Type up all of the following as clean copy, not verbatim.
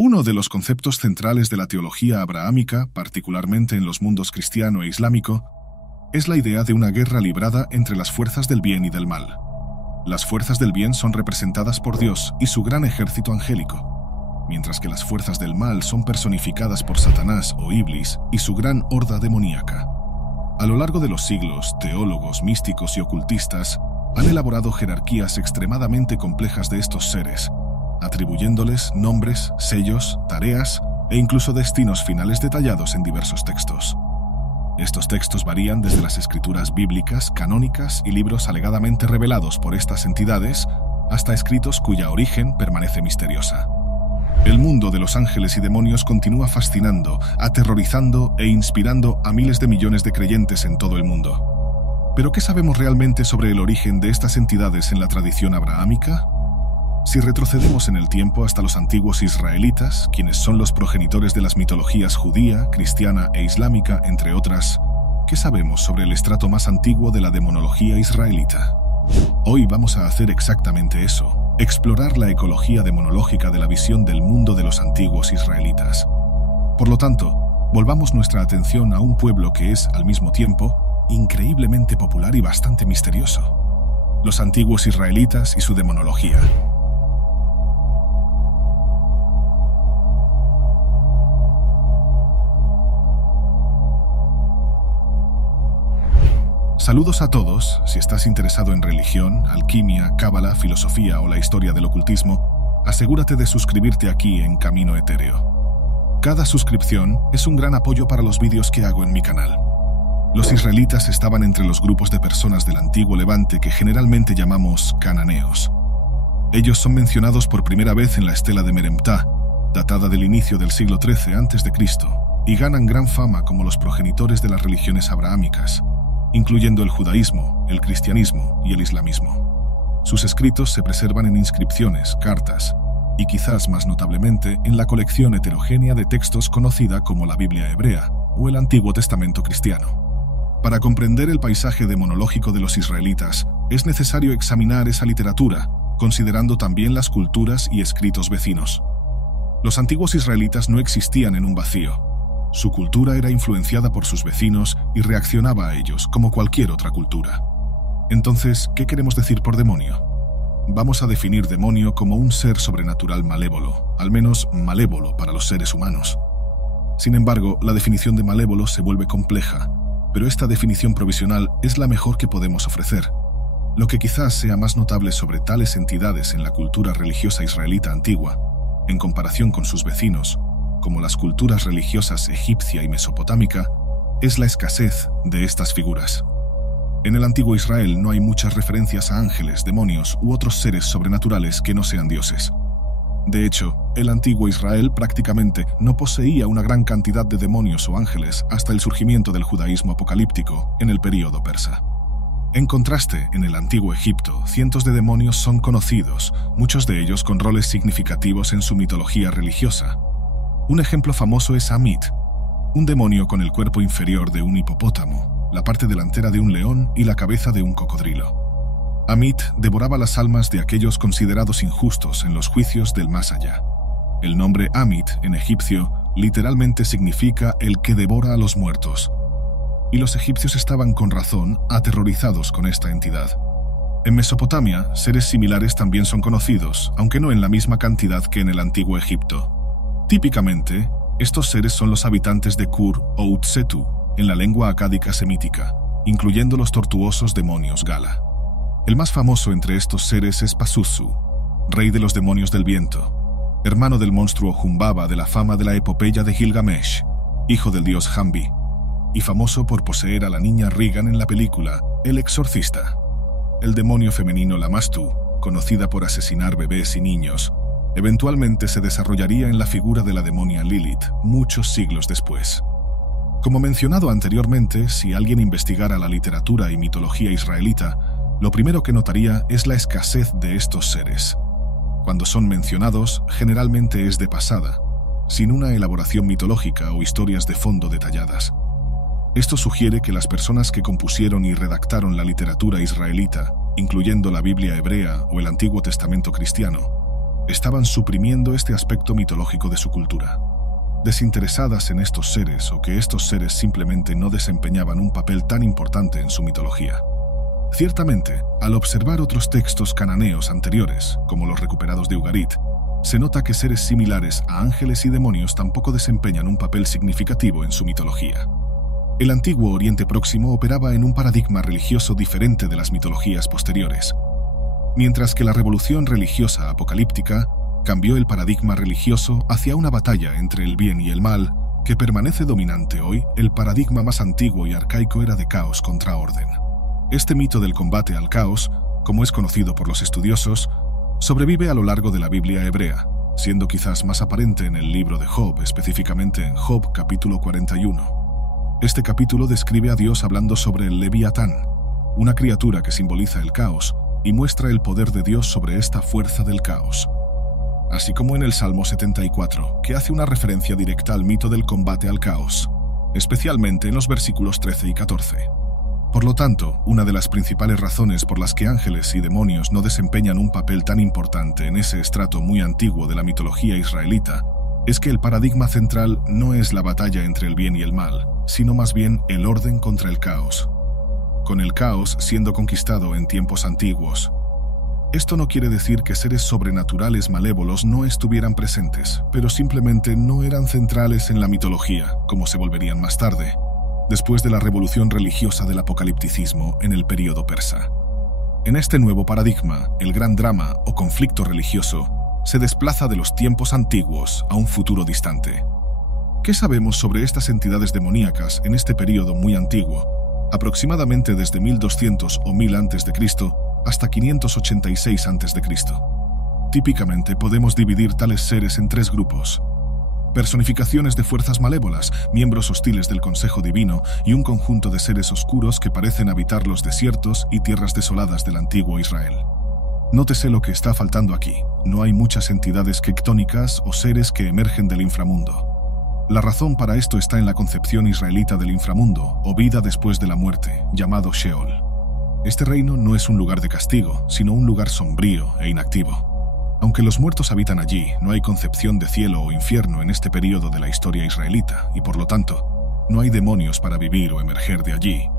Uno de los conceptos centrales de la teología abrahámica, particularmente en los mundos cristiano e islámico, es la idea de una guerra librada entre las fuerzas del bien y del mal. Las fuerzas del bien son representadas por Dios y su gran ejército angélico, mientras que las fuerzas del mal son personificadas por Satanás o Iblis y su gran horda demoníaca. A lo largo de los siglos, teólogos, místicos y ocultistas han elaborado jerarquías extremadamente complejas de estos seres, atribuyéndoles nombres, sellos, tareas e incluso destinos finales detallados en diversos textos. Estos textos varían desde las escrituras bíblicas, canónicas y libros alegadamente revelados por estas entidades, hasta escritos cuya origen permanece misteriosa. El mundo de los ángeles y demonios continúa fascinando, aterrorizando e inspirando a miles de millones de creyentes en todo el mundo. ¿Pero qué sabemos realmente sobre el origen de estas entidades en la tradición abrahámica? Si retrocedemos en el tiempo hasta los antiguos israelitas, quienes son los progenitores de las mitologías judía, cristiana e islámica, entre otras, ¿qué sabemos sobre el estrato más antiguo de la demonología israelita? Hoy vamos a hacer exactamente eso, explorar la ecología demonológica de la visión del mundo de los antiguos israelitas. Por lo tanto, volvamos nuestra atención a un pueblo que es, al mismo tiempo, increíblemente popular y bastante misterioso: los antiguos israelitas y su demonología. Saludos a todos. Si estás interesado en religión, alquimia, cábala, filosofía o la historia del ocultismo, asegúrate de suscribirte aquí en Camino Etéreo. Cada suscripción es un gran apoyo para los vídeos que hago en mi canal. Los israelitas estaban entre los grupos de personas del antiguo Levante que generalmente llamamos cananeos. Ellos son mencionados por primera vez en la estela de Meremptah, datada del inicio del siglo XIII a.C., y ganan gran fama como los progenitores de las religiones abrahámicas, incluyendo el judaísmo, el cristianismo y el islamismo. Sus escritos se preservan en inscripciones, cartas y quizás más notablemente en la colección heterogénea de textos conocida como la Biblia hebrea o el Antiguo Testamento cristiano. Para comprender el paisaje demonológico de los israelitas, es necesario examinar esa literatura, considerando también las culturas y escritos vecinos. Los antiguos israelitas no existían en un vacío. Su cultura era influenciada por sus vecinos y reaccionaba a ellos como cualquier otra cultura. Entonces, ¿qué queremos decir por demonio? Vamos a definir demonio como un ser sobrenatural malévolo, al menos malévolo para los seres humanos. Sin embargo, la definición de malévolo se vuelve compleja, pero esta definición provisional es la mejor que podemos ofrecer. Lo que quizás sea más notable sobre tales entidades en la cultura religiosa israelita antigua, en comparación con sus vecinos, como las culturas religiosas egipcia y mesopotámica, es la escasez de estas figuras. En el antiguo Israel no hay muchas referencias a ángeles, demonios u otros seres sobrenaturales que no sean dioses. De hecho, el antiguo Israel prácticamente no poseía una gran cantidad de demonios o ángeles hasta el surgimiento del judaísmo apocalíptico en el período persa. En contraste, en el antiguo Egipto, cientos de demonios son conocidos, muchos de ellos con roles significativos en su mitología religiosa. Un ejemplo famoso es Amit, un demonio con el cuerpo inferior de un hipopótamo, la parte delantera de un león y la cabeza de un cocodrilo. Amit devoraba las almas de aquellos considerados injustos en los juicios del más allá. El nombre Amit, en egipcio, literalmente significa el que devora a los muertos. Y los egipcios estaban con razón aterrorizados con esta entidad. En Mesopotamia, seres similares también son conocidos, aunque no en la misma cantidad que en el antiguo Egipto. Típicamente, estos seres son los habitantes de Kur o Utsetu, en la lengua acádica semítica, incluyendo los tortuosos demonios Gala. El más famoso entre estos seres es Pazuzu, rey de los demonios del viento, hermano del monstruo Humbaba de la fama de la epopeya de Gilgamesh, hijo del dios Jambi, y famoso por poseer a la niña Regan en la película El Exorcista. El demonio femenino Lamastu, conocida por asesinar bebés y niños, eventualmente se desarrollaría en la figura de la demonia Lilith muchos siglos después. Como mencionado anteriormente, si alguien investigara la literatura y mitología israelita, lo primero que notaría es la escasez de estos seres. Cuando son mencionados, generalmente es de pasada, sin una elaboración mitológica o historias de fondo detalladas. Esto sugiere que las personas que compusieron y redactaron la literatura israelita, incluyendo la Biblia hebrea o el Antiguo Testamento cristiano, estaban suprimiendo este aspecto mitológico de su cultura, desinteresadas en estos seres o que estos seres simplemente no desempeñaban un papel tan importante en su mitología. Ciertamente, al observar otros textos cananeos anteriores, como los recuperados de Ugarit, se nota que seres similares a ángeles y demonios tampoco desempeñan un papel significativo en su mitología. El antiguo Oriente Próximo operaba en un paradigma religioso diferente de las mitologías posteriores, mientras que la revolución religiosa apocalíptica cambió el paradigma religioso hacia una batalla entre el bien y el mal, que permanece dominante hoy. El paradigma más antiguo y arcaico era de caos contra orden. Este mito del combate al caos, como es conocido por los estudiosos, sobrevive a lo largo de la Biblia hebrea, siendo quizás más aparente en el libro de Job, específicamente en Job capítulo 41. Este capítulo describe a Dios hablando sobre el Leviatán, una criatura que simboliza el caos y muestra el poder de Dios sobre esta fuerza del caos. Así como en el Salmo 74, que hace una referencia directa al mito del combate al caos, especialmente en los versículos 13 y 14. Por lo tanto, una de las principales razones por las que ángeles y demonios no desempeñan un papel tan importante en ese estrato muy antiguo de la mitología israelita es que el paradigma central no es la batalla entre el bien y el mal, sino más bien el orden contra el caos, con el caos siendo conquistado en tiempos antiguos. Esto no quiere decir que seres sobrenaturales malévolos no estuvieran presentes, pero simplemente no eran centrales en la mitología, como se volverían más tarde, después de la revolución religiosa del apocalipticismo en el período persa. En este nuevo paradigma, el gran drama o conflicto religioso se desplaza de los tiempos antiguos a un futuro distante. ¿Qué sabemos sobre estas entidades demoníacas en este período muy antiguo, aproximadamente desde 1200 o 1000 a.C. hasta 586 a.C.? Típicamente podemos dividir tales seres en tres grupos: personificaciones de fuerzas malévolas, miembros hostiles del Consejo Divino y un conjunto de seres oscuros que parecen habitar los desiertos y tierras desoladas del antiguo Israel. Nótese lo que está faltando aquí: no hay muchas entidades criptónicas o seres que emergen del inframundo. La razón para esto está en la concepción israelita del inframundo, o vida después de la muerte, llamado Sheol. Este reino no es un lugar de castigo, sino un lugar sombrío e inactivo. Aunque los muertos habitan allí, no hay concepción de cielo o infierno en este período de la historia israelita, y por lo tanto, no hay demonios para vivir o emerger de allí.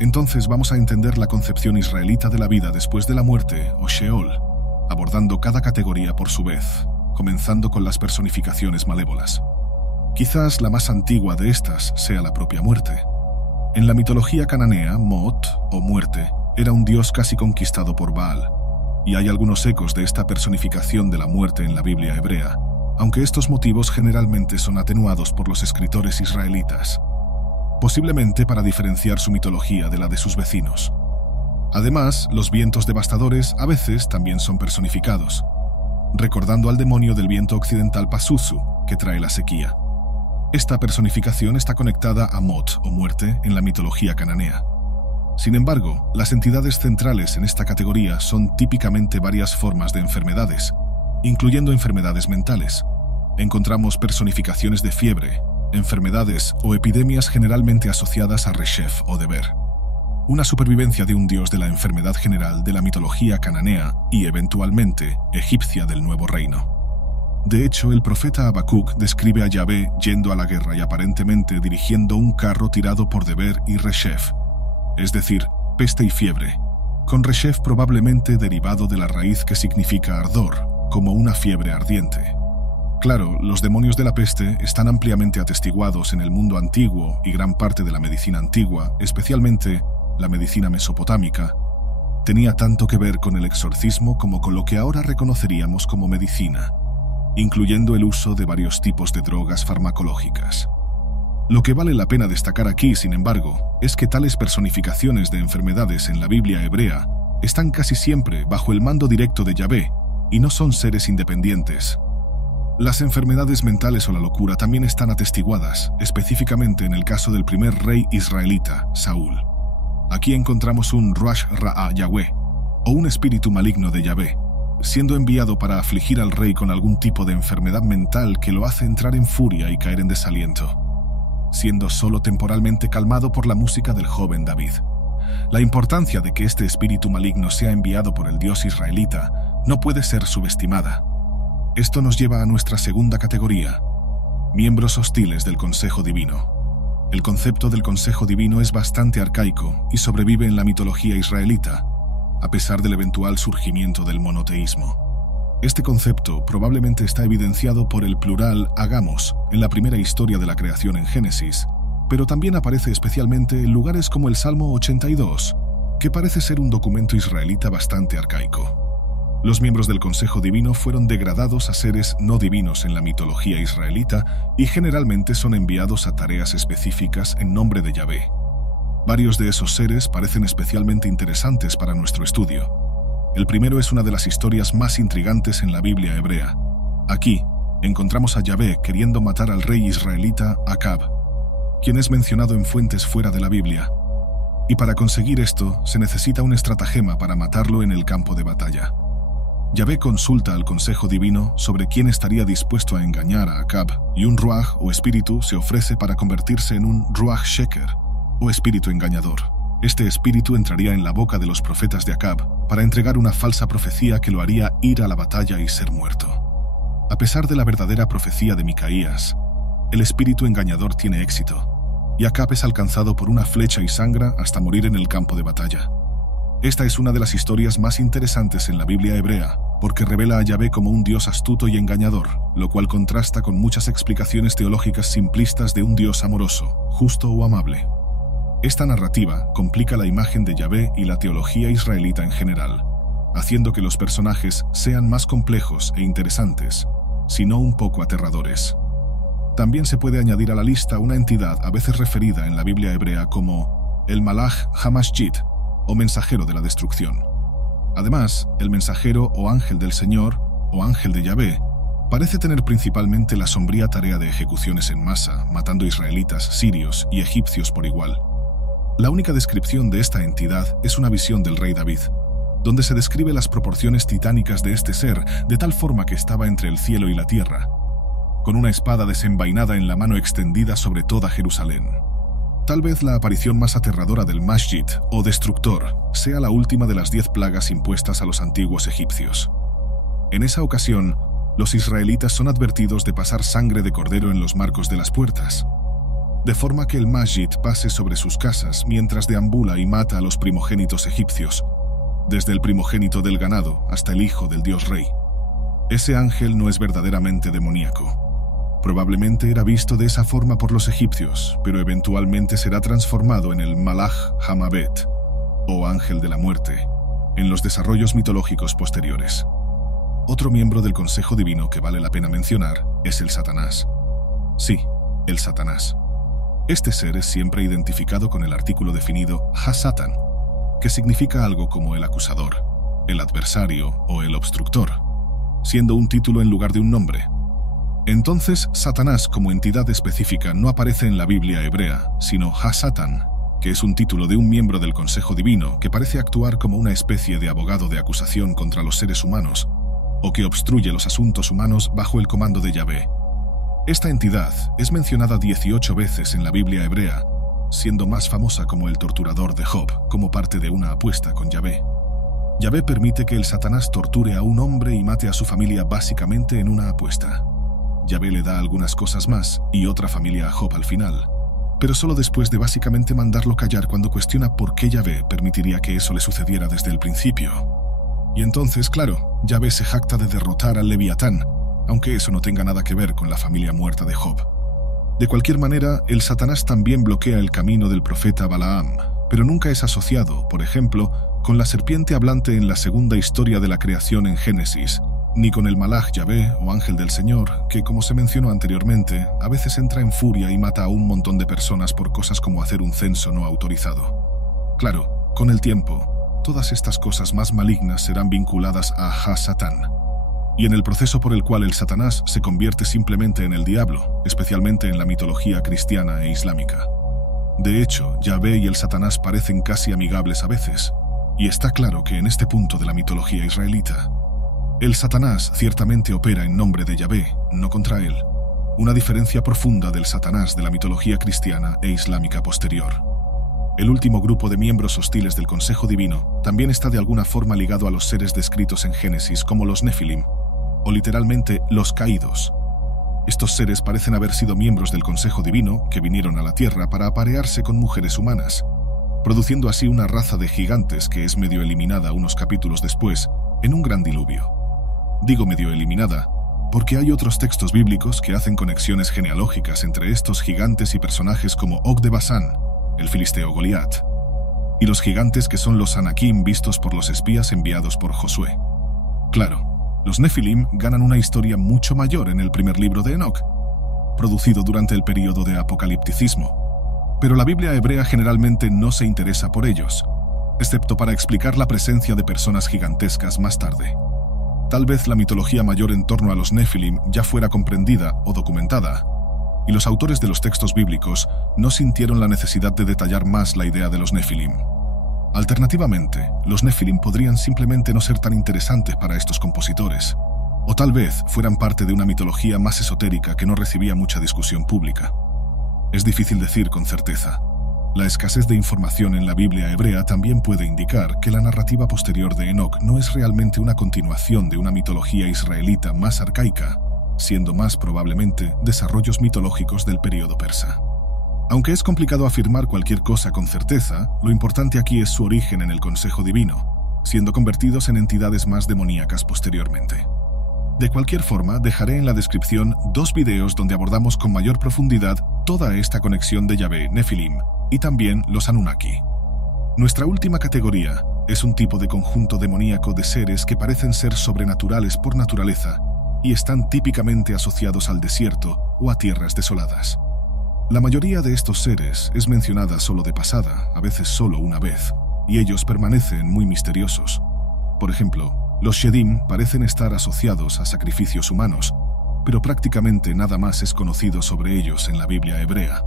Entonces vamos a entender la concepción israelita de la vida después de la muerte, o Sheol, abordando cada categoría por su vez, comenzando con las personificaciones malévolas. Quizás la más antigua de estas sea la propia muerte. En la mitología cananea, Moot, o muerte, era un dios casi conquistado por Baal, y hay algunos ecos de esta personificación de la muerte en la Biblia hebrea, aunque estos motivos generalmente son atenuados por los escritores israelitas, posiblemente para diferenciar su mitología de la de sus vecinos. Además, los vientos devastadores a veces también son personificados, recordando al demonio del viento occidental Pazuzu, que trae la sequía. Esta personificación está conectada a Mot, o muerte, en la mitología cananea. Sin embargo, las entidades centrales en esta categoría son típicamente varias formas de enfermedades, incluyendo enfermedades mentales. Encontramos personificaciones de fiebre, enfermedades o epidemias generalmente asociadas a Reshef o deber, una supervivencia de un dios de la enfermedad general de la mitología cananea y, eventualmente, egipcia del Nuevo Reino. De hecho, el profeta Habacuc describe a Yahvé yendo a la guerra y aparentemente dirigiendo un carro tirado por deber y Reshef, es decir, peste y fiebre, con Reshef probablemente derivado de la raíz que significa ardor, como una fiebre ardiente. Claro, los demonios de la peste están ampliamente atestiguados en el mundo antiguo y gran parte de la medicina antigua, especialmente la medicina mesopotámica, tenía tanto que ver con el exorcismo como con lo que ahora reconoceríamos como medicina, incluyendo el uso de varios tipos de drogas farmacológicas. Lo que vale la pena destacar aquí, sin embargo, es que tales personificaciones de enfermedades en la Biblia hebrea están casi siempre bajo el mando directo de Yahvé y no son seres independientes. Las enfermedades mentales o la locura también están atestiguadas, específicamente en el caso del primer rey israelita, Saúl. Aquí encontramos un Ruach Ra'a Yahweh, o un espíritu maligno de Yahvé, siendo enviado para afligir al rey con algún tipo de enfermedad mental que lo hace entrar en furia y caer en desaliento, siendo solo temporalmente calmado por la música del joven David. La importancia de que este espíritu maligno sea enviado por el Dios israelita no puede ser subestimada. Esto nos lleva a nuestra segunda categoría: miembros hostiles del Consejo Divino. El concepto del Consejo Divino es bastante arcaico y sobrevive en la mitología israelita, a pesar del eventual surgimiento del monoteísmo. Este concepto probablemente está evidenciado por el plural hagamos en la primera historia de la creación en Génesis, pero también aparece especialmente en lugares como el Salmo 82, que parece ser un documento israelita bastante arcaico. Los miembros del Consejo Divino fueron degradados a seres no divinos en la mitología israelita y generalmente son enviados a tareas específicas en nombre de Yahvé. Varios de esos seres parecen especialmente interesantes para nuestro estudio. El primero es una de las historias más intrigantes en la Biblia hebrea. Aquí, encontramos a Yahvé queriendo matar al rey israelita Acab, quien es mencionado en fuentes fuera de la Biblia. Y para conseguir esto, se necesita un estratagema para matarlo en el campo de batalla. Yahvé consulta al Consejo Divino sobre quién estaría dispuesto a engañar a Acab, y un ruaj o espíritu se ofrece para convertirse en un ruaj sheker, o espíritu engañador. Este espíritu entraría en la boca de los profetas de Acab para entregar una falsa profecía que lo haría ir a la batalla y ser muerto. A pesar de la verdadera profecía de Micaías, el espíritu engañador tiene éxito, y Acab es alcanzado por una flecha y sangra hasta morir en el campo de batalla. Esta es una de las historias más interesantes en la Biblia hebrea, porque revela a Yahvé como un Dios astuto y engañador, lo cual contrasta con muchas explicaciones teológicas simplistas de un Dios amoroso, justo o amable. Esta narrativa complica la imagen de Yahvé y la teología israelita en general, haciendo que los personajes sean más complejos e interesantes, si no un poco aterradores. También se puede añadir a la lista una entidad a veces referida en la Biblia hebrea como el Malach HaMashjid, o mensajero de la destrucción. Además, el mensajero o ángel del Señor, o ángel de Yahvé, parece tener principalmente la sombría tarea de ejecuciones en masa, matando israelitas, sirios y egipcios por igual. La única descripción de esta entidad es una visión del rey David, donde se describe las proporciones titánicas de este ser, de tal forma que estaba entre el cielo y la tierra, con una espada desenvainada en la mano extendida sobre toda Jerusalén. Tal vez la aparición más aterradora del Masjid, o destructor, sea la última de las 10 plagas impuestas a los antiguos egipcios. En esa ocasión, los israelitas son advertidos de pasar sangre de cordero en los marcos de las puertas, de forma que el Masjid pase sobre sus casas mientras deambula y mata a los primogénitos egipcios, desde el primogénito del ganado hasta el hijo del dios rey. Ese ángel no es verdaderamente demoníaco. Probablemente era visto de esa forma por los egipcios, pero eventualmente será transformado en el Malach HaMavet, o ángel de la muerte, en los desarrollos mitológicos posteriores. Otro miembro del Consejo Divino que vale la pena mencionar es el Satanás. Sí, el Satanás. Este ser es siempre identificado con el artículo definido Ha-Satan, que significa algo como el acusador, el adversario o el obstructor, siendo un título en lugar de un nombre. Entonces, Satanás como entidad específica no aparece en la Biblia hebrea, sino Ha-Satan, que es un título de un miembro del Consejo Divino que parece actuar como una especie de abogado de acusación contra los seres humanos, o que obstruye los asuntos humanos bajo el comando de Yahvé. Esta entidad es mencionada 18 veces en la Biblia hebrea, siendo más famosa como el torturador de Job, como parte de una apuesta con Yahvé. Yahvé permite que el Satanás torture a un hombre y mate a su familia básicamente en una apuesta. Yahvé le da algunas cosas más y otra familia a Job al final, pero solo después de básicamente mandarlo callar cuando cuestiona por qué Yahvé permitiría que eso le sucediera desde el principio. Y entonces, claro, Yahvé se jacta de derrotar al Leviatán, aunque eso no tenga nada que ver con la familia muerta de Job. De cualquier manera, el Satanás también bloquea el camino del profeta Balaam, pero nunca es asociado, por ejemplo, con la serpiente hablante en la segunda historia de la creación en Génesis, ni con el Malach Yahvé o ángel del Señor, que, como se mencionó anteriormente, a veces entra en furia y mata a un montón de personas por cosas como hacer un censo no autorizado. Claro, con el tiempo, todas estas cosas más malignas serán vinculadas a Ha-Satán, y en el proceso por el cual el Satanás se convierte simplemente en el diablo, especialmente en la mitología cristiana e islámica. De hecho, Yahvé y el Satanás parecen casi amigables a veces, y está claro que en este punto de la mitología israelita, el Satanás ciertamente opera en nombre de Yahvé, no contra él, una diferencia profunda del Satanás de la mitología cristiana e islámica posterior. El último grupo de miembros hostiles del Consejo Divino también está de alguna forma ligado a los seres descritos en Génesis como los Nefilim, o literalmente los caídos. Estos seres parecen haber sido miembros del Consejo Divino que vinieron a la Tierra para aparearse con mujeres humanas, produciendo así una raza de gigantes que es medio eliminada unos capítulos después en un gran diluvio. Digo medio eliminada porque hay otros textos bíblicos que hacen conexiones genealógicas entre estos gigantes y personajes como Og de Basán, el filisteo Goliat, y los gigantes que son los Anakim vistos por los espías enviados por Josué. Claro, los Nefilim ganan una historia mucho mayor en el primer libro de Enoc, producido durante el período de apocalipticismo, pero la Biblia hebrea generalmente no se interesa por ellos, excepto para explicar la presencia de personas gigantescas más tarde. Tal vez la mitología mayor en torno a los Nefilim ya fuera comprendida o documentada, y los autores de los textos bíblicos no sintieron la necesidad de detallar más la idea de los Nefilim. Alternativamente, los Nefilim podrían simplemente no ser tan interesantes para estos compositores, o tal vez fueran parte de una mitología más esotérica que no recibía mucha discusión pública. Es difícil decir con certeza. La escasez de información en la Biblia hebrea también puede indicar que la narrativa posterior de Enoc no es realmente una continuación de una mitología israelita más arcaica, siendo más probablemente desarrollos mitológicos del período persa. Aunque es complicado afirmar cualquier cosa con certeza, lo importante aquí es su origen en el Consejo Divino, siendo convertidos en entidades más demoníacas posteriormente. De cualquier forma, dejaré en la descripción 2 videos donde abordamos con mayor profundidad toda esta conexión de Yahvé, Nefilim y también los Anunnaki. Nuestra última categoría es un tipo de conjunto demoníaco de seres que parecen ser sobrenaturales por naturaleza y están típicamente asociados al desierto o a tierras desoladas. La mayoría de estos seres es mencionada solo de pasada, a veces solo una vez, y ellos permanecen muy misteriosos. Por ejemplo, los Shedim parecen estar asociados a sacrificios humanos, pero prácticamente nada más es conocido sobre ellos en la Biblia hebrea.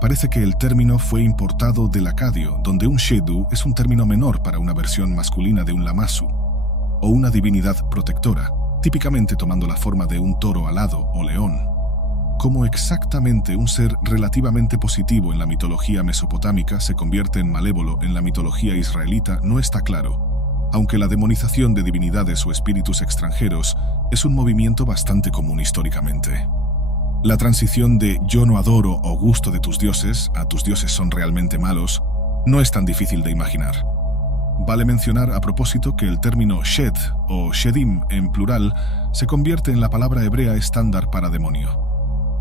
Parece que el término fue importado del acadio, donde un Shedu es un término menor para una versión masculina de un Lamassu, o una divinidad protectora, típicamente tomando la forma de un toro alado o león. Cómo exactamente un ser relativamente positivo en la mitología mesopotámica se convierte en malévolo en la mitología israelita no está claro, aunque la demonización de divinidades o espíritus extranjeros es un movimiento bastante común históricamente. La transición de yo no adoro o gusto de tus dioses a tus dioses son realmente malos no es tan difícil de imaginar. Vale mencionar a propósito que el término Shed o Shedim en plural se convierte en la palabra hebrea estándar para demonio.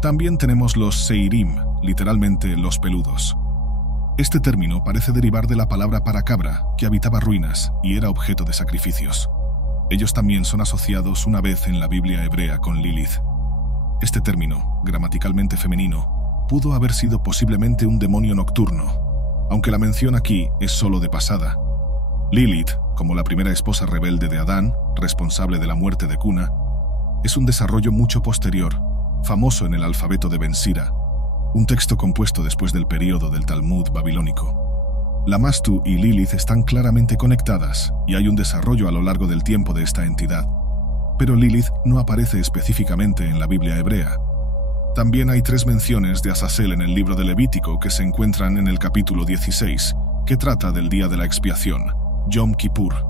También tenemos los Seirim, literalmente los peludos. Este término parece derivar de la palabra para cabra, que habitaba ruinas y era objeto de sacrificios. Ellos también son asociados una vez en la Biblia hebrea con Lilith. Este término, gramaticalmente femenino, pudo haber sido posiblemente un demonio nocturno, aunque la mención aquí es solo de pasada. Lilith, como la primera esposa rebelde de Adán, responsable de la muerte de Cuna, es un desarrollo mucho posterior, famoso en el alfabeto de Ben Sira, un texto compuesto después del período del Talmud babilónico. Lamastu y Lilith están claramente conectadas y hay un desarrollo a lo largo del tiempo de esta entidad, pero Lilith no aparece específicamente en la Biblia hebrea. También hay 3 menciones de Azazel en el libro de Levítico que se encuentran en el capítulo 16, que trata del día de la expiación, Yom Kippur.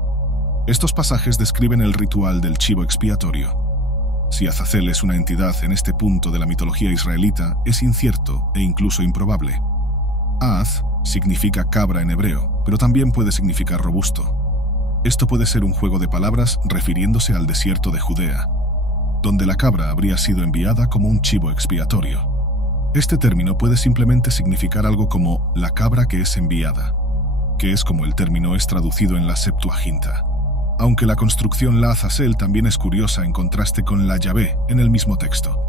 Estos pasajes describen el ritual del chivo expiatorio. Si Azazel es una entidad en este punto de la mitología israelita, es incierto e incluso improbable. Az significa cabra en hebreo, pero también puede significar robusto. Esto puede ser un juego de palabras refiriéndose al desierto de Judea, donde la cabra habría sido enviada como un chivo expiatorio. Este término puede simplemente significar algo como la cabra que es enviada, que es como el término es traducido en la Septuaginta. Aunque la construcción la Azazel también es curiosa en contraste con la Yahvé en el mismo texto.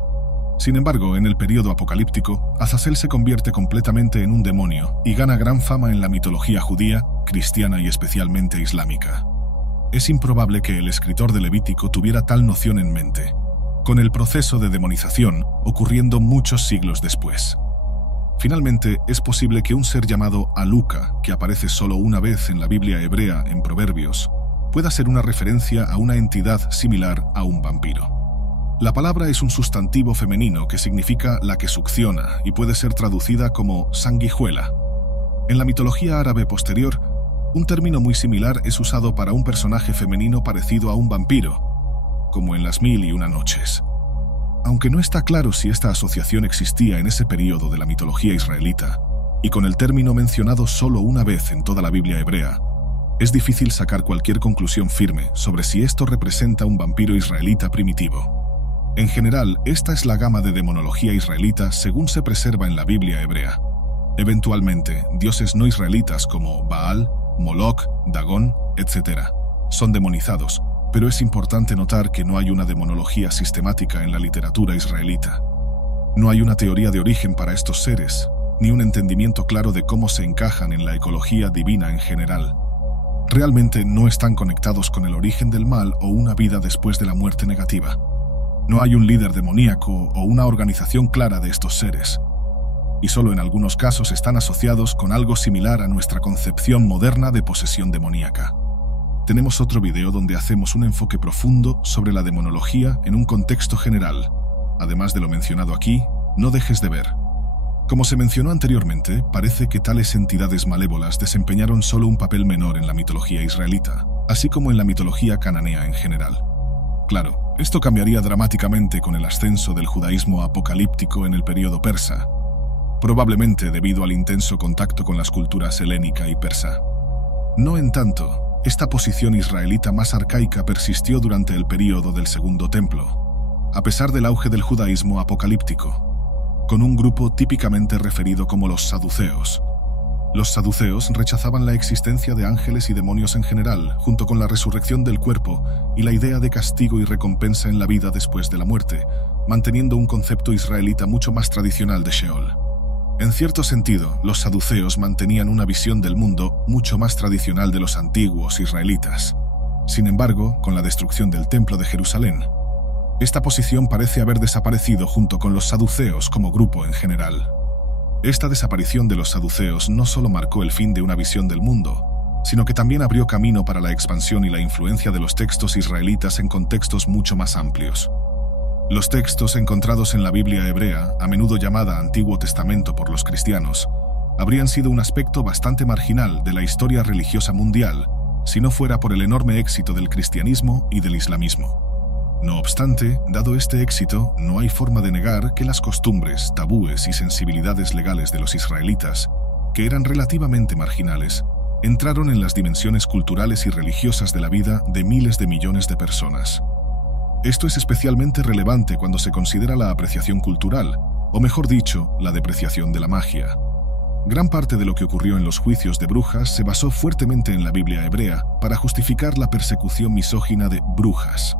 Sin embargo, en el período apocalíptico, Azazel se convierte completamente en un demonio y gana gran fama en la mitología judía, cristiana y especialmente islámica. Es improbable que el escritor de Levítico tuviera tal noción en mente, con el proceso de demonización ocurriendo muchos siglos después. Finalmente, es posible que un ser llamado Aluka, que aparece solo una vez en la Biblia hebrea en Proverbios, pueda ser una referencia a una entidad similar a un vampiro. La palabra es un sustantivo femenino que significa la que succiona y puede ser traducida como sanguijuela. En la mitología árabe posterior, un término muy similar es usado para un personaje femenino parecido a un vampiro, como en las 1001 noches. Aunque no está claro si esta asociación existía en ese período de la mitología israelita, y con el término mencionado solo una vez en toda la Biblia hebrea, es difícil sacar cualquier conclusión firme sobre si esto representa un vampiro israelita primitivo. En general, esta es la gama de demonología israelita según se preserva en la Biblia hebrea. Eventualmente, dioses no israelitas como Baal, Moloch, Dagón, etc. son demonizados, pero es importante notar que no hay una demonología sistemática en la literatura israelita. No hay una teoría de origen para estos seres, ni un entendimiento claro de cómo se encajan en la ecología divina en general. Realmente no están conectados con el origen del mal o una vida después de la muerte negativa. No hay un líder demoníaco o una organización clara de estos seres, y solo en algunos casos están asociados con algo similar a nuestra concepción moderna de posesión demoníaca. Tenemos otro video donde hacemos un enfoque profundo sobre la demonología en un contexto general. Además de lo mencionado aquí, no dejes de ver. Como se mencionó anteriormente, parece que tales entidades malévolas desempeñaron solo un papel menor en la mitología israelita, así como en la mitología cananea en general. Claro, esto cambiaría dramáticamente con el ascenso del judaísmo apocalíptico en el período persa, probablemente debido al intenso contacto con las culturas helénica y persa. No en tanto, esta posición israelita más arcaica persistió durante el período del Segundo Templo, a pesar del auge del judaísmo apocalíptico, con un grupo típicamente referido como los saduceos. Los saduceos rechazaban la existencia de ángeles y demonios en general, junto con la resurrección del cuerpo y la idea de castigo y recompensa en la vida después de la muerte, manteniendo un concepto israelita mucho más tradicional de Sheol. En cierto sentido, los saduceos mantenían una visión del mundo mucho más tradicional de los antiguos israelitas. Sin embargo, con la destrucción del Templo de Jerusalén, esta posición parece haber desaparecido junto con los saduceos como grupo en general. Esta desaparición de los saduceos no solo marcó el fin de una visión del mundo, sino que también abrió camino para la expansión y la influencia de los textos israelitas en contextos mucho más amplios. Los textos encontrados en la Biblia hebrea, a menudo llamada Antiguo Testamento por los cristianos, habrían sido un aspecto bastante marginal de la historia religiosa mundial, si no fuera por el enorme éxito del cristianismo y del islamismo. No obstante, dado este éxito, no hay forma de negar que las costumbres, tabúes y sensibilidades legales de los israelitas, que eran relativamente marginales, entraron en las dimensiones culturales y religiosas de la vida de miles de millones de personas. Esto es especialmente relevante cuando se considera la apreciación cultural, o mejor dicho, la depreciación de la magia. Gran parte de lo que ocurrió en los juicios de brujas se basó fuertemente en la Biblia hebrea para justificar la persecución misógina de brujas.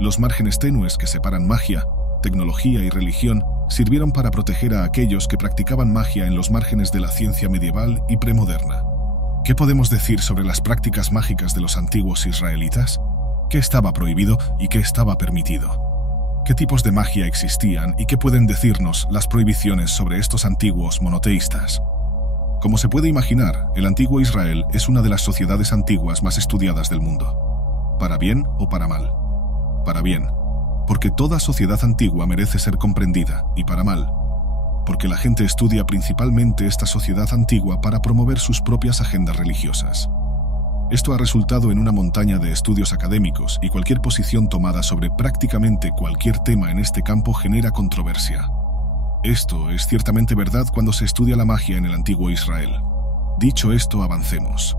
Los márgenes tenues que separan magia, tecnología y religión sirvieron para proteger a aquellos que practicaban magia en los márgenes de la ciencia medieval y premoderna. ¿Qué podemos decir sobre las prácticas mágicas de los antiguos israelitas? ¿Qué estaba prohibido y qué estaba permitido? ¿Qué tipos de magia existían y qué pueden decirnos las prohibiciones sobre estos antiguos monoteístas? Como se puede imaginar, el antiguo Israel es una de las sociedades antiguas más estudiadas del mundo. ¿Para bien o para mal? Para bien, porque toda sociedad antigua merece ser comprendida, y para mal, porque la gente estudia principalmente esta sociedad antigua para promover sus propias agendas religiosas. Esto ha resultado en una montaña de estudios académicos y cualquier posición tomada sobre prácticamente cualquier tema en este campo genera controversia. Esto es ciertamente verdad cuando se estudia la magia en el antiguo Israel. Dicho esto, avancemos.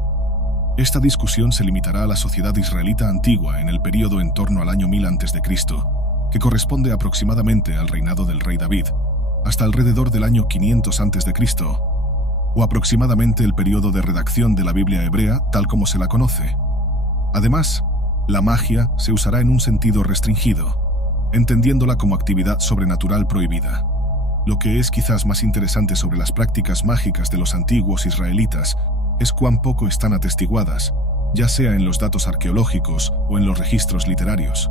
Esta discusión se limitará a la sociedad israelita antigua en el período en torno al año 1000 a.C., que corresponde aproximadamente al reinado del rey David, hasta alrededor del año 500 a.C., o aproximadamente el periodo de redacción de la Biblia hebrea tal como se la conoce. Además, la magia se usará en un sentido restringido, entendiéndola como actividad sobrenatural prohibida. Lo que es quizás más interesante sobre las prácticas mágicas de los antiguos israelitas es cuán poco están atestiguadas, ya sea en los datos arqueológicos o en los registros literarios.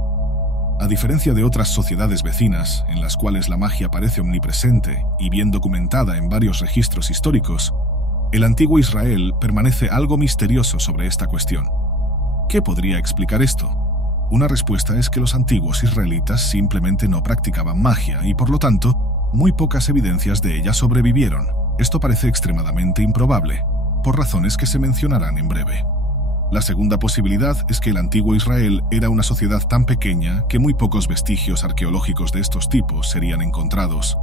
A diferencia de otras sociedades vecinas, en las cuales la magia parece omnipresente y bien documentada en varios registros históricos, el antiguo Israel permanece algo misterioso sobre esta cuestión. ¿Qué podría explicar esto? Una respuesta es que los antiguos israelitas simplemente no practicaban magia y, por lo tanto, muy pocas evidencias de ella sobrevivieron. Esto parece extremadamente improbable, por razones que se mencionarán en breve. La segunda posibilidad es que el antiguo Israel era una sociedad tan pequeña que muy pocos vestigios arqueológicos de estos tipos serían encontrados.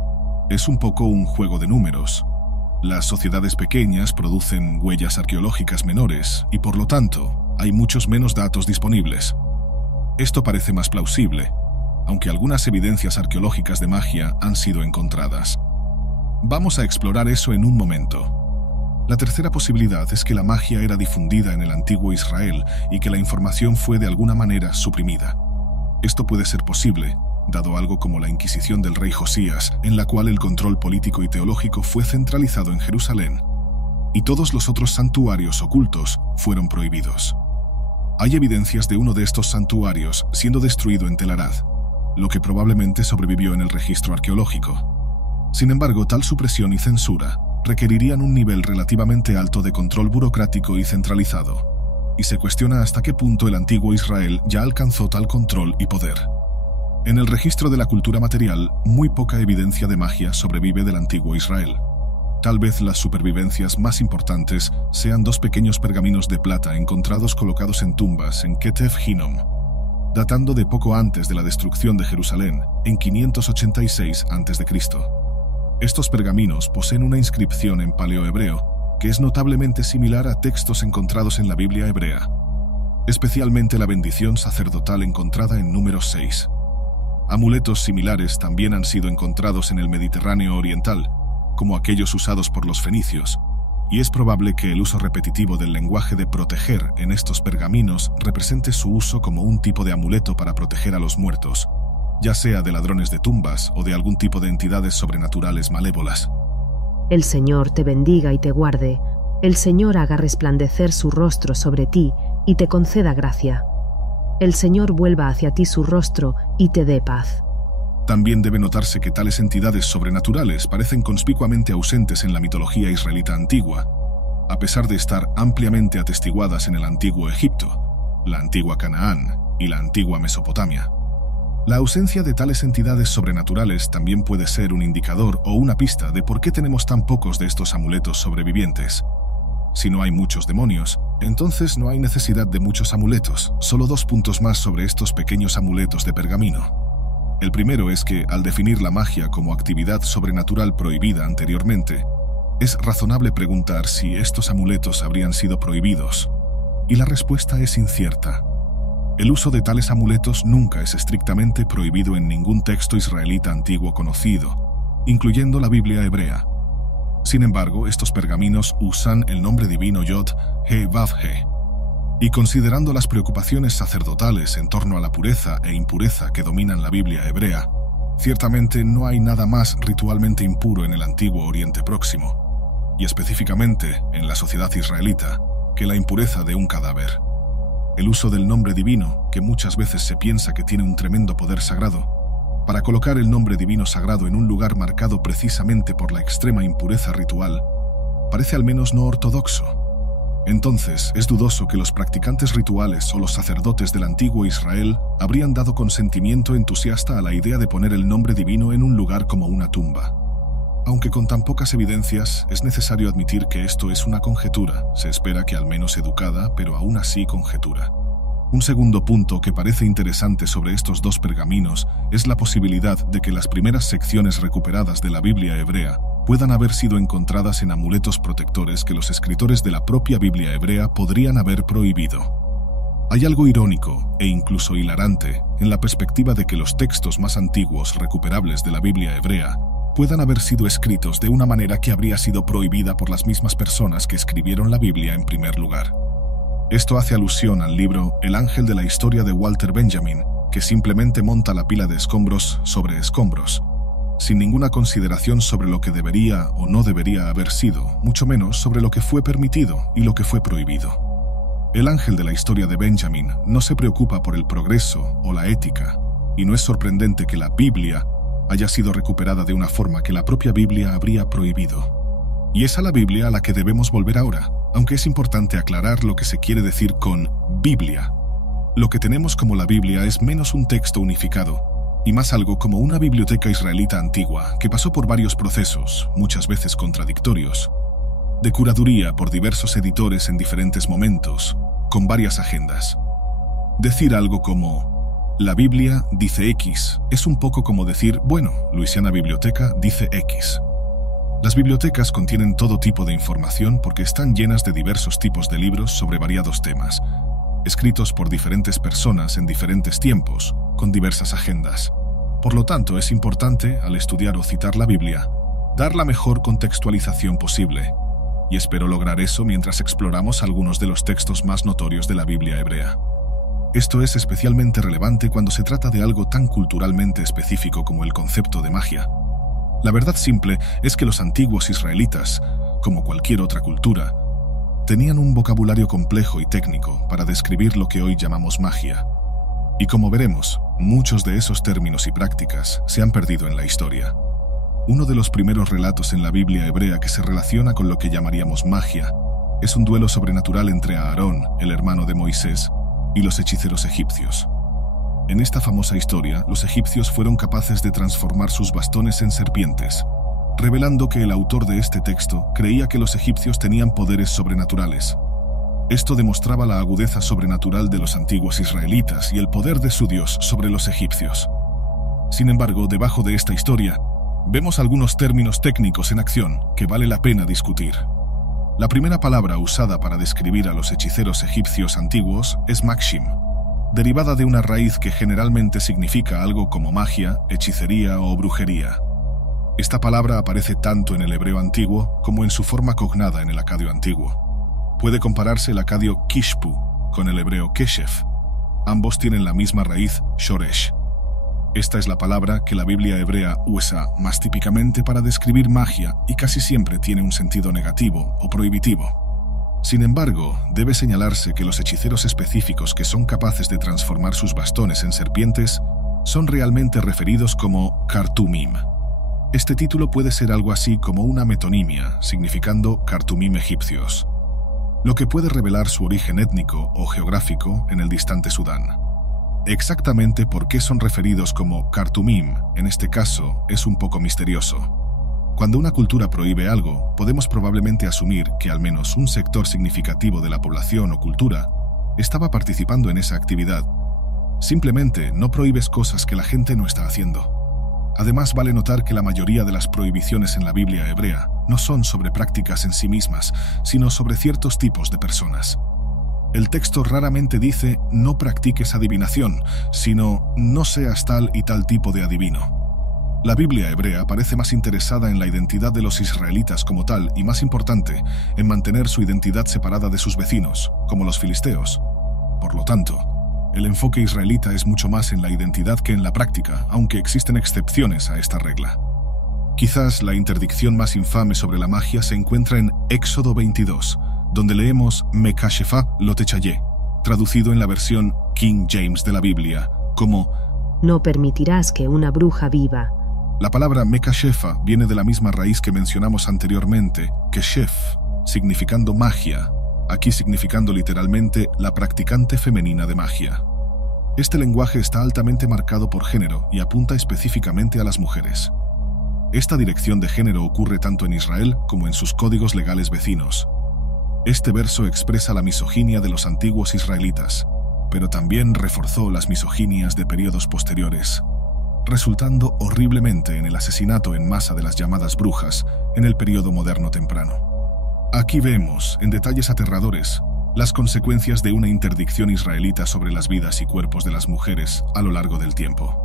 Es un poco un juego de números. Las sociedades pequeñas producen huellas arqueológicas menores y, por lo tanto, hay muchos menos datos disponibles. Esto parece más plausible, aunque algunas evidencias arqueológicas de magia han sido encontradas. Vamos a explorar eso en un momento. La tercera posibilidad es que la magia era difundida en el antiguo Israel y que la información fue de alguna manera suprimida. Esto puede ser posible, dado algo como la Inquisición del rey Josías, en la cual el control político y teológico fue centralizado en Jerusalén, y todos los otros santuarios ocultos fueron prohibidos. Hay evidencias de uno de estos santuarios siendo destruido en Tel Arad, lo que probablemente sobrevivió en el registro arqueológico. Sin embargo, tal supresión y censura requerirían un nivel relativamente alto de control burocrático y centralizado, y se cuestiona hasta qué punto el antiguo Israel ya alcanzó tal control y poder. En el registro de la cultura material, muy poca evidencia de magia sobrevive del antiguo Israel. Tal vez las supervivencias más importantes sean dos pequeños pergaminos de plata encontrados colocados en tumbas en Ketef Hinnom, datando de poco antes de la destrucción de Jerusalén, en 586 a.C. Estos pergaminos poseen una inscripción en paleohebreo que es notablemente similar a textos encontrados en la Biblia hebrea, especialmente la bendición sacerdotal encontrada en Números 6. Amuletos similares también han sido encontrados en el Mediterráneo oriental, como aquellos usados por los fenicios, y es probable que el uso repetitivo del lenguaje de proteger en estos pergaminos represente su uso como un tipo de amuleto para proteger a los muertos, ya sea de ladrones de tumbas o de algún tipo de entidades sobrenaturales malévolas. El Señor te bendiga y te guarde. El Señor haga resplandecer su rostro sobre ti y te conceda gracia. El Señor vuelva hacia ti su rostro y te dé paz. También debe notarse que tales entidades sobrenaturales parecen conspicuamente ausentes en la mitología israelita antigua, a pesar de estar ampliamente atestiguadas en el antiguo Egipto, la antigua Canaán y la antigua Mesopotamia. La ausencia de tales entidades sobrenaturales también puede ser un indicador o una pista de por qué tenemos tan pocos de estos amuletos sobrevivientes. Si no hay muchos demonios, entonces no hay necesidad de muchos amuletos. Solo 2 puntos más sobre estos pequeños amuletos de pergamino. El primero es que, al definir la magia como actividad sobrenatural prohibida anteriormente, es razonable preguntar si estos amuletos habrían sido prohibidos. Y la respuesta es incierta. El uso de tales amuletos nunca es estrictamente prohibido en ningún texto israelita antiguo conocido, incluyendo la Biblia hebrea. Sin embargo, estos pergaminos usan el nombre divino Yod-He-Vav-He, y considerando las preocupaciones sacerdotales en torno a la pureza e impureza que dominan la Biblia hebrea, ciertamente no hay nada más ritualmente impuro en el antiguo Oriente Próximo, y específicamente en la sociedad israelita, que la impureza de un cadáver. El uso del nombre divino, que muchas veces se piensa que tiene un tremendo poder sagrado, para colocar el nombre divino sagrado en un lugar marcado precisamente por la extrema impureza ritual, parece al menos no ortodoxo. Entonces, es dudoso que los practicantes rituales o los sacerdotes del antiguo Israel habrían dado consentimiento entusiasta a la idea de poner el nombre divino en un lugar como una tumba. Aunque con tan pocas evidencias, es necesario admitir que esto es una conjetura, se espera que al menos educada, pero aún así conjetura. Un segundo punto que parece interesante sobre estos 2 pergaminos es la posibilidad de que las primeras secciones recuperadas de la Biblia hebrea puedan haber sido encontradas en amuletos protectores que los escritores de la propia Biblia hebrea podrían haber prohibido. Hay algo irónico e incluso hilarante en la perspectiva de que los textos más antiguos recuperables de la Biblia hebrea puedan haber sido escritos de una manera que habría sido prohibida por las mismas personas que escribieron la Biblia en primer lugar. Esto hace alusión al libro El ángel de la historia de Walter Benjamin, que simplemente monta la pila de escombros sobre escombros, sin ninguna consideración sobre lo que debería o no debería haber sido, mucho menos sobre lo que fue permitido y lo que fue prohibido. El ángel de la historia de Benjamin no se preocupa por el progreso o la ética, y no es sorprendente que la Biblia haya sido recuperada de una forma que la propia Biblia habría prohibido. Y es a la Biblia a la que debemos volver ahora, aunque es importante aclarar lo que se quiere decir con Biblia. Lo que tenemos como la Biblia es menos un texto unificado, y más algo como una biblioteca israelita antigua que pasó por varios procesos, muchas veces contradictorios, de curaduría por diversos editores en diferentes momentos, con varias agendas. Decir algo como la Biblia dice X es un poco como decir, bueno, Louisiana Biblioteca dice X. Las bibliotecas contienen todo tipo de información porque están llenas de diversos tipos de libros sobre variados temas, escritos por diferentes personas en diferentes tiempos, con diversas agendas. Por lo tanto, es importante, al estudiar o citar la Biblia, dar la mejor contextualización posible, y espero lograr eso mientras exploramos algunos de los textos más notorios de la Biblia hebrea. Esto es especialmente relevante cuando se trata de algo tan culturalmente específico como el concepto de magia. La verdad simple es que los antiguos israelitas, como cualquier otra cultura, tenían un vocabulario complejo y técnico para describir lo que hoy llamamos magia. Y como veremos, muchos de esos términos y prácticas se han perdido en la historia. Uno de los primeros relatos en la Biblia hebrea que se relaciona con lo que llamaríamos magia es un duelo sobrenatural entre Aarón, el hermano de Moisés, y los hechiceros egipcios. En esta famosa historia, los egipcios fueron capaces de transformar sus bastones en serpientes, revelando que el autor de este texto creía que los egipcios tenían poderes sobrenaturales. Esto demostraba la agudeza sobrenatural de los antiguos israelitas y el poder de su Dios sobre los egipcios. Sin embargo, debajo de esta historia, vemos algunos términos técnicos en acción que vale la pena discutir. La primera palabra usada para describir a los hechiceros egipcios antiguos es makshim, derivada de una raíz que generalmente significa algo como magia, hechicería o brujería. Esta palabra aparece tanto en el hebreo antiguo como en su forma cognada en el acadio antiguo. Puede compararse el acadio kishpu con el hebreo keshef. Ambos tienen la misma raíz, shoresh. Esta es la palabra que la Biblia hebrea usa más típicamente para describir magia y casi siempre tiene un sentido negativo o prohibitivo. Sin embargo, debe señalarse que los hechiceros específicos que son capaces de transformar sus bastones en serpientes son realmente referidos como Kartumim. Este título puede ser algo así como una metonimia, significando Kartumim egipcios, lo que puede revelar su origen étnico o geográfico en el distante Sudán. Exactamente por qué son referidos como Kartumim, en este caso, es un poco misterioso. Cuando una cultura prohíbe algo, podemos probablemente asumir que al menos un sector significativo de la población o cultura estaba participando en esa actividad. Simplemente no prohíbes cosas que la gente no está haciendo. Además, vale notar que la mayoría de las prohibiciones en la Biblia hebrea no son sobre prácticas en sí mismas, sino sobre ciertos tipos de personas. El texto raramente dice no practiques adivinación, sino no seas tal y tal tipo de adivino. La Biblia hebrea parece más interesada en la identidad de los israelitas como tal y más importante, en mantener su identidad separada de sus vecinos, como los filisteos. Por lo tanto, el enfoque israelita es mucho más en la identidad que en la práctica, aunque existen excepciones a esta regla. Quizás la interdicción más infame sobre la magia se encuentra en Éxodo 22, donde leemos Mekashefá lo techayé, traducido en la versión King James de la Biblia, como no permitirás que una bruja viva. La palabra Mekashefá viene de la misma raíz que mencionamos anteriormente, Keshef, significando magia, aquí significando literalmente la practicante femenina de magia. Este lenguaje está altamente marcado por género y apunta específicamente a las mujeres. Esta dirección de género ocurre tanto en Israel como en sus códigos legales vecinos. Este verso expresa la misoginia de los antiguos israelitas, pero también reforzó las misoginias de periodos posteriores, resultando horriblemente en el asesinato en masa de las llamadas brujas en el periodo moderno temprano. Aquí vemos, en detalles aterradores, las consecuencias de una interdicción israelita sobre las vidas y cuerpos de las mujeres a lo largo del tiempo.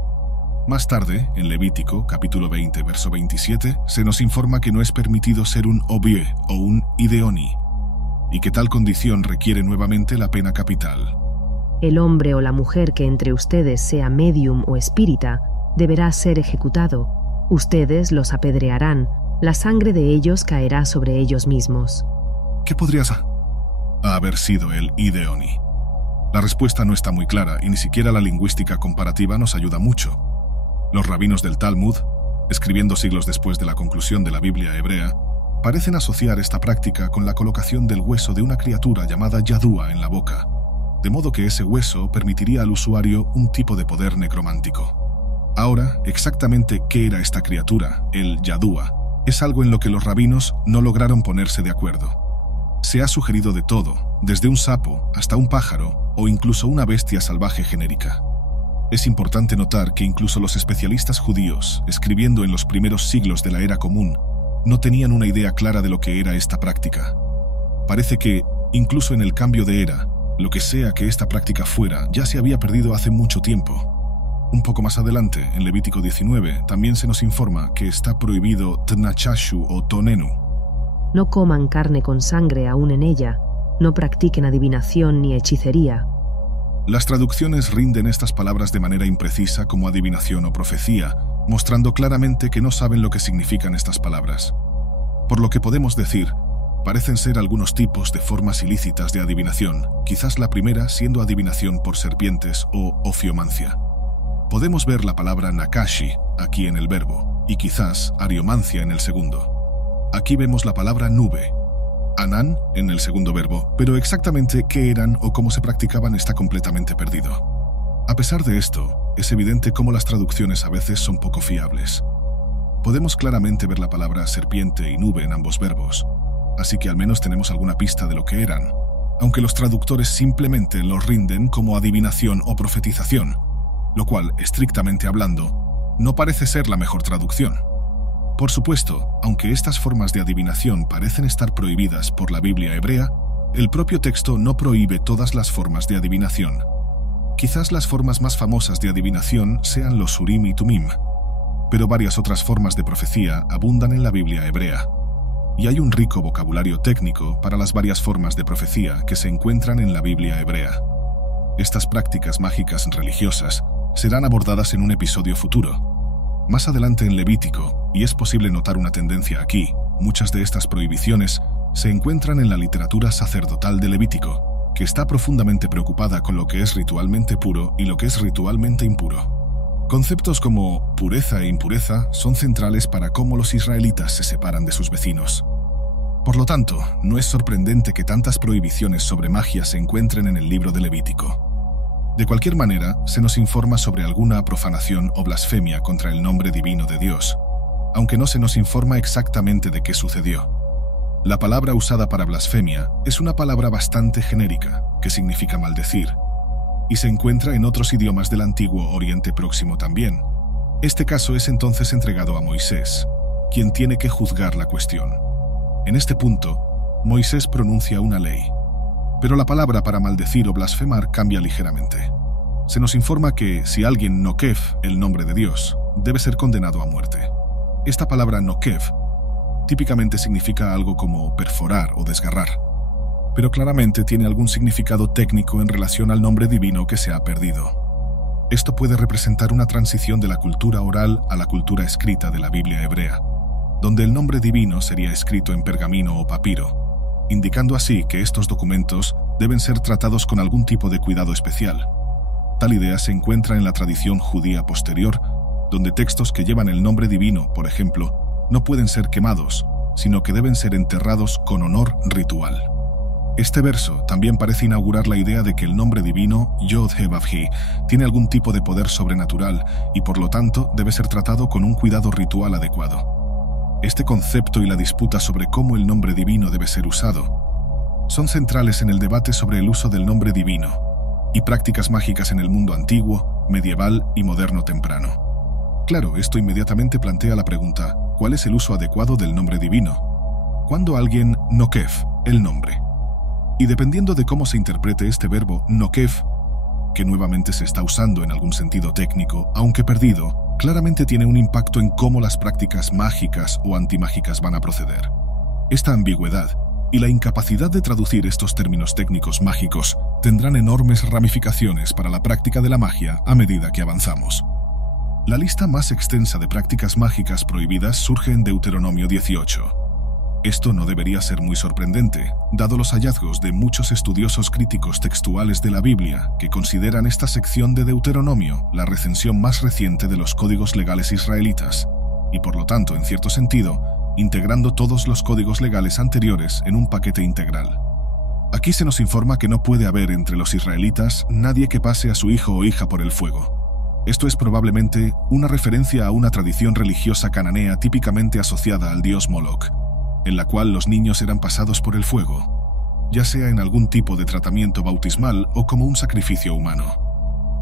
Más tarde, en Levítico, capítulo 20, verso 27, se nos informa que no es permitido ser un obie o un ideoni, y que tal condición requiere nuevamente la pena capital. El hombre o la mujer que entre ustedes sea medium o espírita deberá ser ejecutado. Ustedes los apedrearán, la sangre de ellos caerá sobre ellos mismos. ¿Qué podrías haber sido el ideoni? La respuesta no está muy clara y ni siquiera la lingüística comparativa nos ayuda mucho. Los rabinos del Talmud, escribiendo siglos después de la conclusión de la Biblia hebrea, parecen asociar esta práctica con la colocación del hueso de una criatura llamada Yadúa en la boca, de modo que ese hueso permitiría al usuario un tipo de poder necromántico. Ahora, exactamente qué era esta criatura, el Yadúa, es algo en lo que los rabinos no lograron ponerse de acuerdo. Se ha sugerido de todo, desde un sapo hasta un pájaro o incluso una bestia salvaje genérica. Es importante notar que incluso los especialistas judíos, escribiendo en los primeros siglos de la era común, no tenían una idea clara de lo que era esta práctica. Parece que, incluso en el cambio de era, lo que sea que esta práctica fuera ya se había perdido hace mucho tiempo. Un poco más adelante, en Levítico 19, también se nos informa que está prohibido tnachashu o tonenu. No coman carne con sangre aún en ella, no practiquen adivinación ni hechicería. Las traducciones rinden estas palabras de manera imprecisa como adivinación o profecía, mostrando claramente que no saben lo que significan estas palabras. Por lo que podemos decir, parecen ser algunos tipos de formas ilícitas de adivinación, quizás la primera siendo adivinación por serpientes o ofiomancia. Podemos ver la palabra nakashi aquí en el verbo, y quizás ariomancia en el segundo. Aquí vemos la palabra nube, anán en el segundo verbo, pero exactamente qué eran o cómo se practicaban está completamente perdido. A pesar de esto, es evidente cómo las traducciones a veces son poco fiables. Podemos claramente ver la palabra serpiente y nube en ambos verbos, así que al menos tenemos alguna pista de lo que eran, aunque los traductores simplemente los rinden como adivinación o profetización, lo cual, estrictamente hablando, no parece ser la mejor traducción. Por supuesto, aunque estas formas de adivinación parecen estar prohibidas por la Biblia hebrea, el propio texto no prohíbe todas las formas de adivinación. Quizás las formas más famosas de adivinación sean los Urim y Tumim, pero varias otras formas de profecía abundan en la Biblia hebrea. Y hay un rico vocabulario técnico para las varias formas de profecía que se encuentran en la Biblia hebrea. Estas prácticas mágicas religiosas serán abordadas en un episodio futuro. Más adelante en Levítico, y es posible notar una tendencia aquí, muchas de estas prohibiciones se encuentran en la literatura sacerdotal de Levítico, que está profundamente preocupada con lo que es ritualmente puro y lo que es ritualmente impuro. Conceptos como pureza e impureza son centrales para cómo los israelitas se separan de sus vecinos. Por lo tanto, no es sorprendente que tantas prohibiciones sobre magia se encuentren en el libro de Levítico. De cualquier manera, se nos informa sobre alguna profanación o blasfemia contra el nombre divino de Dios, aunque no se nos informa exactamente de qué sucedió. La palabra usada para blasfemia es una palabra bastante genérica, que significa maldecir, y se encuentra en otros idiomas del antiguo Oriente Próximo también. Este caso es entonces entregado a Moisés, quien tiene que juzgar la cuestión. En este punto, Moisés pronuncia una ley, pero la palabra para maldecir o blasfemar cambia ligeramente. Se nos informa que si alguien nokev el nombre de Dios, debe ser condenado a muerte. Esta palabra nokev típicamente significa algo como perforar o desgarrar, pero claramente tiene algún significado técnico en relación al nombre divino que se ha perdido. Esto puede representar una transición de la cultura oral a la cultura escrita de la Biblia hebrea, donde el nombre divino sería escrito en pergamino o papiro, indicando así que estos documentos deben ser tratados con algún tipo de cuidado especial. Tal idea se encuentra en la tradición judía posterior, donde textos que llevan el nombre divino, por ejemplo, no pueden ser quemados, sino que deben ser enterrados con honor ritual. Este verso también parece inaugurar la idea de que el nombre divino, Yod-He-Vav-He, tiene algún tipo de poder sobrenatural y por lo tanto debe ser tratado con un cuidado ritual adecuado. Este concepto y la disputa sobre cómo el nombre divino debe ser usado son centrales en el debate sobre el uso del nombre divino y prácticas mágicas en el mundo antiguo, medieval y moderno temprano. Claro, esto inmediatamente plantea la pregunta, ¿cuál es el uso adecuado del nombre divino? ¿Cuándo alguien nokev el nombre? Y dependiendo de cómo se interprete este verbo nokev, que nuevamente se está usando en algún sentido técnico, aunque perdido, claramente tiene un impacto en cómo las prácticas mágicas o antimágicas van a proceder. Esta ambigüedad y la incapacidad de traducir estos términos técnicos mágicos tendrán enormes ramificaciones para la práctica de la magia a medida que avanzamos. La lista más extensa de prácticas mágicas prohibidas surge en Deuteronomio 18. Esto no debería ser muy sorprendente, dado los hallazgos de muchos estudiosos críticos textuales de la Biblia que consideran esta sección de Deuteronomio la recensión más reciente de los códigos legales israelitas, y por lo tanto, en cierto sentido, integrando todos los códigos legales anteriores en un paquete integral. Aquí se nos informa que no puede haber entre los israelitas nadie que pase a su hijo o hija por el fuego. Esto es probablemente una referencia a una tradición religiosa cananea típicamente asociada al dios Moloch, en la cual los niños eran pasados por el fuego, ya sea en algún tipo de tratamiento bautismal o como un sacrificio humano,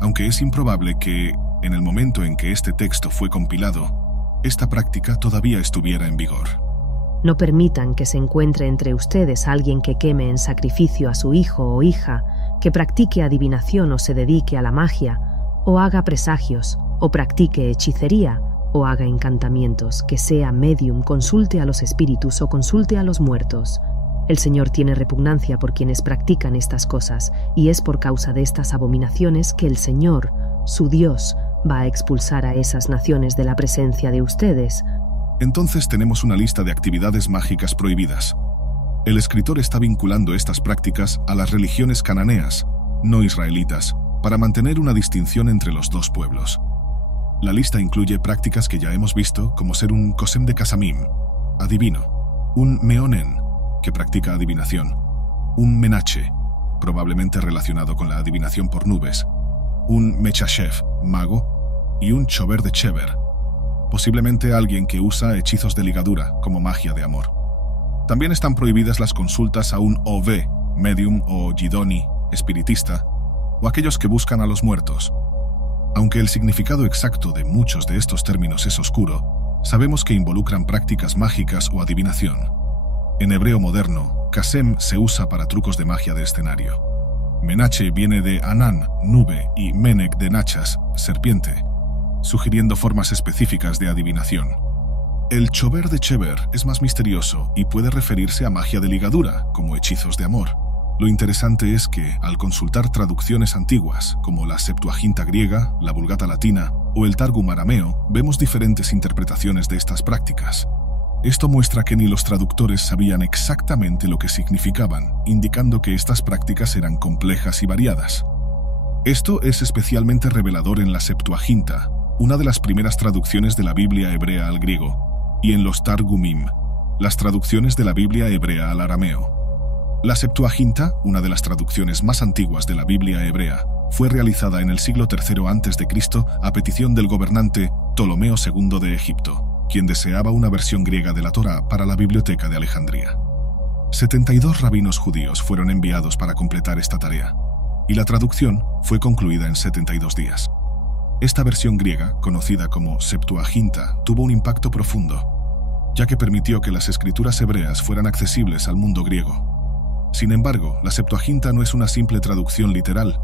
aunque es improbable que, en el momento en que este texto fue compilado, esta práctica todavía estuviera en vigor. No permitan que se encuentre entre ustedes alguien que queme en sacrificio a su hijo o hija, que practique adivinación o se dedique a la magia, o haga presagios, o practique hechicería, o haga encantamientos, que sea medium, consulte a los espíritus o consulte a los muertos. El Señor tiene repugnancia por quienes practican estas cosas, y es por causa de estas abominaciones que el Señor, su Dios, va a expulsar a esas naciones de la presencia de ustedes. Entonces tenemos una lista de actividades mágicas prohibidas. El escritor está vinculando estas prácticas a las religiones cananeas, no israelitas, para mantener una distinción entre los dos pueblos. La lista incluye prácticas que ya hemos visto, como ser un Kosem de Kasamim, adivino, un Meonen, que practica adivinación, un Menache, probablemente relacionado con la adivinación por nubes, un Mechashef, mago, y un Chober de Cheber, posiblemente alguien que usa hechizos de ligadura como magia de amor. También están prohibidas las consultas a un Ove, medium o Yidoni, espiritista, o aquellos que buscan a los muertos. Aunque el significado exacto de muchos de estos términos es oscuro, sabemos que involucran prácticas mágicas o adivinación. En hebreo moderno, Kasem se usa para trucos de magia de escenario. Menache viene de Anan, nube, y Menek de Nachas, serpiente, sugiriendo formas específicas de adivinación. El Chober de Cheber es más misterioso y puede referirse a magia de ligadura, como hechizos de amor. Lo interesante es que, al consultar traducciones antiguas, como la Septuaginta griega, la Vulgata latina o el Targum arameo, vemos diferentes interpretaciones de estas prácticas. Esto muestra que ni los traductores sabían exactamente lo que significaban, indicando que estas prácticas eran complejas y variadas. Esto es especialmente revelador en la Septuaginta, una de las primeras traducciones de la Biblia hebrea al griego, y en los Targumim, las traducciones de la Biblia hebrea al arameo. La Septuaginta, una de las traducciones más antiguas de la Biblia hebrea, fue realizada en el siglo III a.C. a petición del gobernante Ptolomeo II de Egipto, quien deseaba una versión griega de la Torá para la Biblioteca de Alejandría. 72 rabinos judíos fueron enviados para completar esta tarea, y la traducción fue concluida en 72 días. Esta versión griega, conocida como Septuaginta, tuvo un impacto profundo, ya que permitió que las escrituras hebreas fueran accesibles al mundo griego. Sin embargo, la Septuaginta no es una simple traducción literal.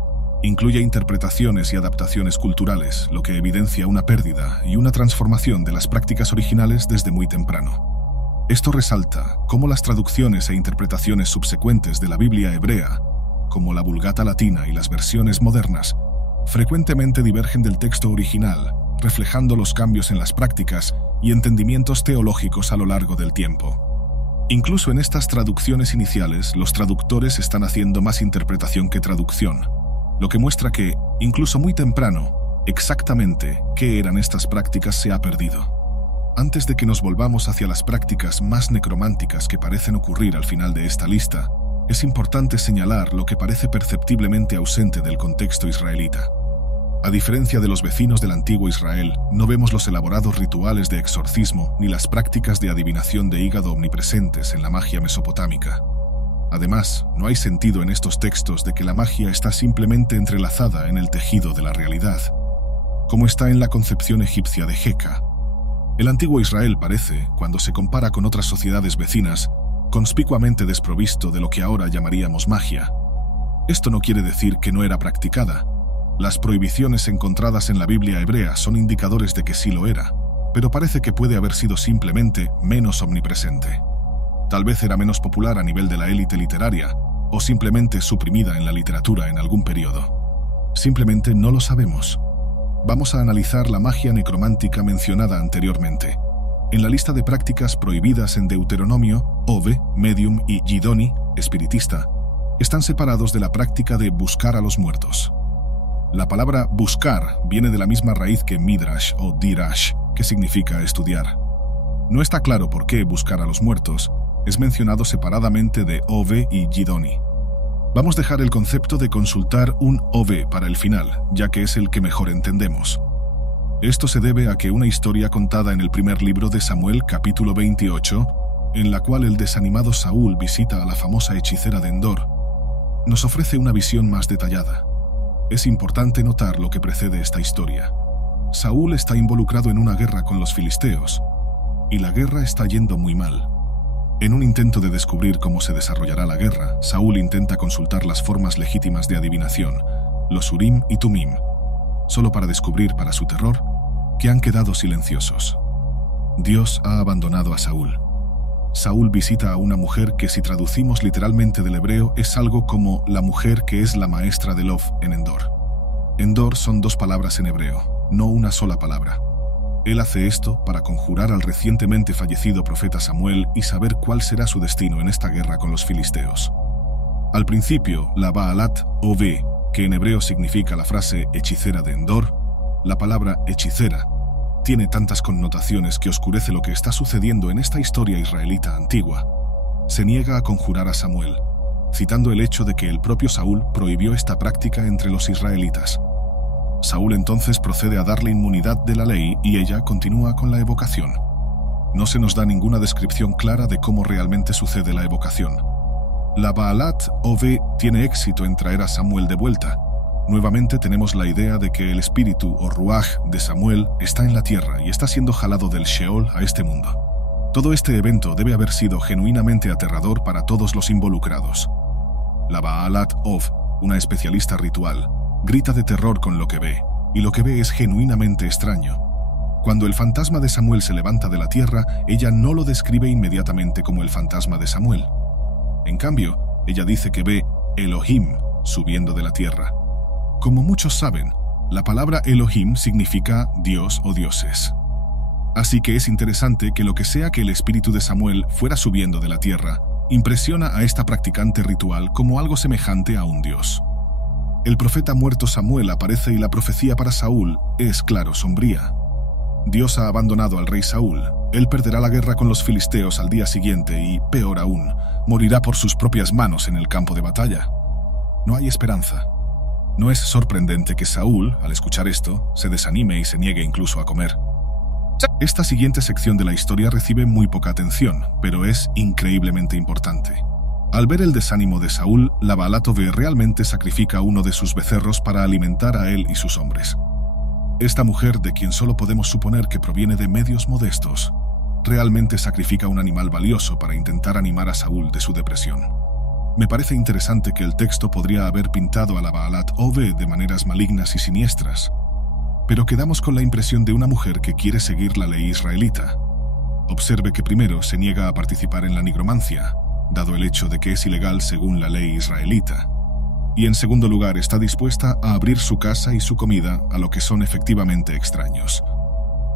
Incluye interpretaciones y adaptaciones culturales, lo que evidencia una pérdida y una transformación de las prácticas originales desde muy temprano. Esto resalta cómo las traducciones e interpretaciones subsecuentes de la Biblia hebrea, como la Vulgata latina y las versiones modernas, frecuentemente divergen del texto original, reflejando los cambios en las prácticas y entendimientos teológicos a lo largo del tiempo. Incluso en estas traducciones iniciales, los traductores están haciendo más interpretación que traducción, lo que muestra que, incluso muy temprano, exactamente qué eran estas prácticas se ha perdido. Antes de que nos volvamos hacia las prácticas más necrománticas que parecen ocurrir al final de esta lista, es importante señalar lo que parece perceptiblemente ausente del contexto israelita. A diferencia de los vecinos del antiguo Israel, no vemos los elaborados rituales de exorcismo ni las prácticas de adivinación de hígado omnipresentes en la magia mesopotámica. Además, no hay sentido en estos textos de que la magia está simplemente entrelazada en el tejido de la realidad, como está en la concepción egipcia de Heka. El antiguo Israel parece, cuando se compara con otras sociedades vecinas, conspicuamente desprovisto de lo que ahora llamaríamos magia. Esto no quiere decir que no era practicada. Las prohibiciones encontradas en la Biblia hebrea son indicadores de que sí lo era, pero parece que puede haber sido simplemente menos omnipresente. Tal vez era menos popular a nivel de la élite literaria, o simplemente suprimida en la literatura en algún periodo. Simplemente no lo sabemos. Vamos a analizar la magia necromántica mencionada anteriormente. En la lista de prácticas prohibidas en Deuteronomio, Ove, medium y Yidoni, espiritista, están separados de la práctica de buscar a los muertos. La palabra buscar viene de la misma raíz que midrash o dirash, que significa estudiar. No está claro por qué buscar a los muertos es mencionado separadamente de Ove y Yidoni. Vamos a dejar el concepto de consultar un Ove para el final, ya que es el que mejor entendemos. Esto se debe a que una historia contada en el primer libro de Samuel, capítulo 28, en la cual el desanimado Saúl visita a la famosa hechicera de Endor, nos ofrece una visión más detallada. Es importante notar lo que precede esta historia. Saúl está involucrado en una guerra con los filisteos, y la guerra está yendo muy mal. En un intento de descubrir cómo se desarrollará la guerra, Saúl intenta consultar las formas legítimas de adivinación, los Urim y Tumim, solo para descubrir, para su terror, que han quedado silenciosos. Dios ha abandonado a Saúl. Saúl visita a una mujer que, si traducimos literalmente del hebreo, es algo como la mujer que es la maestra de Lov en Endor. Endor son dos palabras en hebreo, no una sola palabra. Él hace esto para conjurar al recientemente fallecido profeta Samuel y saber cuál será su destino en esta guerra con los filisteos. Al principio, la Baalat Ove, que en hebreo significa la frase hechicera de Endor, la palabra hechicera, tiene tantas connotaciones que oscurece lo que está sucediendo en esta historia israelita antigua. Se niega a conjurar a Samuel, citando el hecho de que el propio Saúl prohibió esta práctica entre los israelitas. Saúl entonces procede a darle inmunidad de la ley y ella continúa con la evocación. No se nos da ninguna descripción clara de cómo realmente sucede la evocación. La Baalat Ove tiene éxito en traer a Samuel de vuelta. Nuevamente tenemos la idea de que el espíritu o ruaj de Samuel está en la tierra y está siendo jalado del Sheol a este mundo. Todo este evento debe haber sido genuinamente aterrador para todos los involucrados. La Baalat Ov, una especialista ritual, grita de terror con lo que ve, y lo que ve es genuinamente extraño. Cuando el fantasma de Samuel se levanta de la tierra, ella no lo describe inmediatamente como el fantasma de Samuel. En cambio, ella dice que ve Elohim subiendo de la tierra. Como muchos saben, la palabra Elohim significa Dios o dioses. Así que es interesante que lo que sea que el espíritu de Samuel fuera subiendo de la tierra, impresiona a esta practicante ritual como algo semejante a un dios. El profeta muerto Samuel aparece y la profecía para Saúl es, claro, sombría. Dios ha abandonado al rey Saúl, él perderá la guerra con los filisteos al día siguiente y, peor aún, morirá por sus propias manos en el campo de batalla. No hay esperanza. No es sorprendente que Saúl, al escuchar esto, se desanime y se niegue incluso a comer. Esta siguiente sección de la historia recibe muy poca atención, pero es increíblemente importante. Al ver el desánimo de Saúl, la Baalat Ove realmente sacrifica uno de sus becerros para alimentar a él y sus hombres. Esta mujer, de quien solo podemos suponer que proviene de medios modestos, realmente sacrifica un animal valioso para intentar animar a Saúl de su depresión. Me parece interesante que el texto podría haber pintado a la Baalat Ove de maneras malignas y siniestras, pero quedamos con la impresión de una mujer que quiere seguir la ley israelita. Observe que primero se niega a participar en la nigromancia, dado el hecho de que es ilegal según la ley israelita, y en segundo lugar está dispuesta a abrir su casa y su comida a lo que son efectivamente extraños.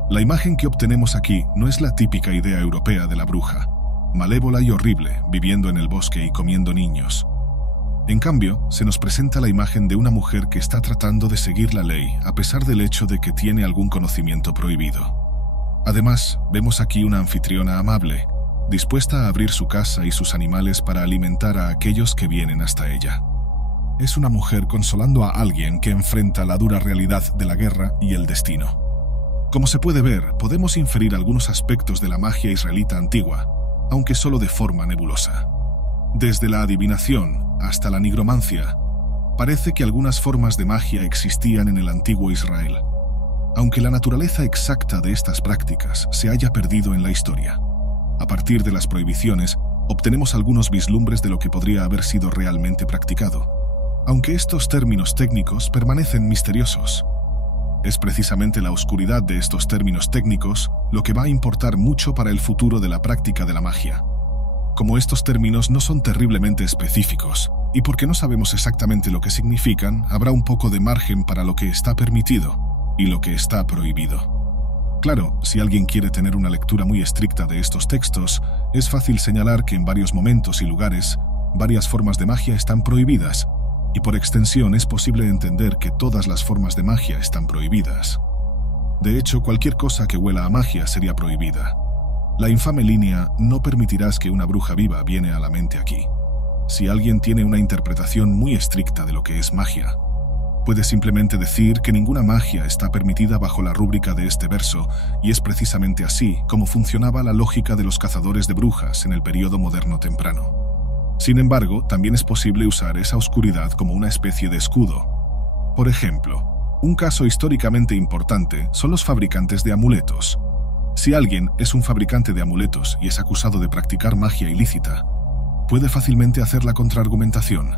La imagen que obtenemos aquí no es la típica idea europea de la bruja, malévola y horrible, viviendo en el bosque y comiendo niños. En cambio, se nos presenta la imagen de una mujer que está tratando de seguir la ley a pesar del hecho de que tiene algún conocimiento prohibido. Además, vemos aquí una anfitriona amable, dispuesta a abrir su casa y sus animales para alimentar a aquellos que vienen hasta ella. Es una mujer consolando a alguien que enfrenta la dura realidad de la guerra y el destino. Como se puede ver, podemos inferir algunos aspectos de la magia israelita antigua, aunque solo de forma nebulosa. Desde la adivinación hasta la nigromancia, parece que algunas formas de magia existían en el antiguo Israel, aunque la naturaleza exacta de estas prácticas se haya perdido en la historia. A partir de las prohibiciones, obtenemos algunos vislumbres de lo que podría haber sido realmente practicado, aunque estos términos técnicos permanecen misteriosos. Es precisamente la oscuridad de estos términos técnicos lo que va a importar mucho para el futuro de la práctica de la magia. Como estos términos no son terriblemente específicos, y porque no sabemos exactamente lo que significan, habrá un poco de margen para lo que está permitido y lo que está prohibido. Claro, si alguien quiere tener una lectura muy estricta de estos textos, es fácil señalar que en varios momentos y lugares, varias formas de magia están prohibidas, y por extensión es posible entender que todas las formas de magia están prohibidas. De hecho, cualquier cosa que huela a magia sería prohibida. La infame línea "no permitirás que una bruja viva" viene a la mente aquí. Si alguien tiene una interpretación muy estricta de lo que es magia, Puedes simplemente decir que ninguna magia está permitida bajo la rúbrica de este verso, y es precisamente así como funcionaba la lógica de los cazadores de brujas en el período moderno temprano. Sin embargo, también es posible usar esa oscuridad como una especie de escudo. Por ejemplo, un caso históricamente importante son los fabricantes de amuletos. Si alguien es un fabricante de amuletos y es acusado de practicar magia ilícita, puede fácilmente hacer la contraargumentación.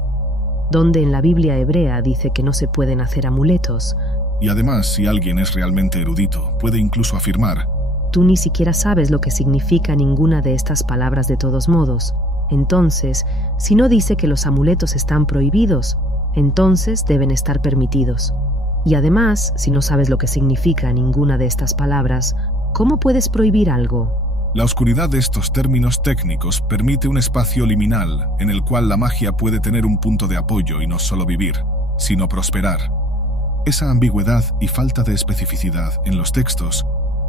Donde en la Biblia hebrea dice que no se pueden hacer amuletos. Y además, si alguien es realmente erudito, puede incluso afirmar: tú ni siquiera sabes lo que significa ninguna de estas palabras de todos modos. Entonces, si no dice que los amuletos están prohibidos, entonces deben estar permitidos. Y además, si no sabes lo que significa ninguna de estas palabras, ¿cómo puedes prohibir algo? La oscuridad de estos términos técnicos permite un espacio liminal en el cual la magia puede tener un punto de apoyo y no solo vivir, sino prosperar. Esa ambigüedad y falta de especificidad en los textos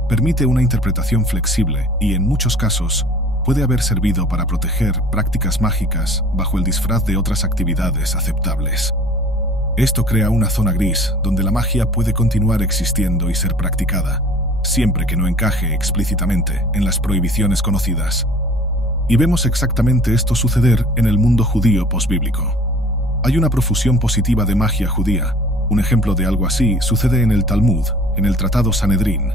permite una interpretación flexible y, en muchos casos, puede haber servido para proteger prácticas mágicas bajo el disfraz de otras actividades aceptables. Esto crea una zona gris donde la magia puede continuar existiendo y ser practicada, siempre que no encaje explícitamente en las prohibiciones conocidas. Y vemos exactamente esto suceder en el mundo judío posbíblico. Hay una profusión positiva de magia judía. Un ejemplo de algo así sucede en el Talmud, en el Tratado Sanedrín.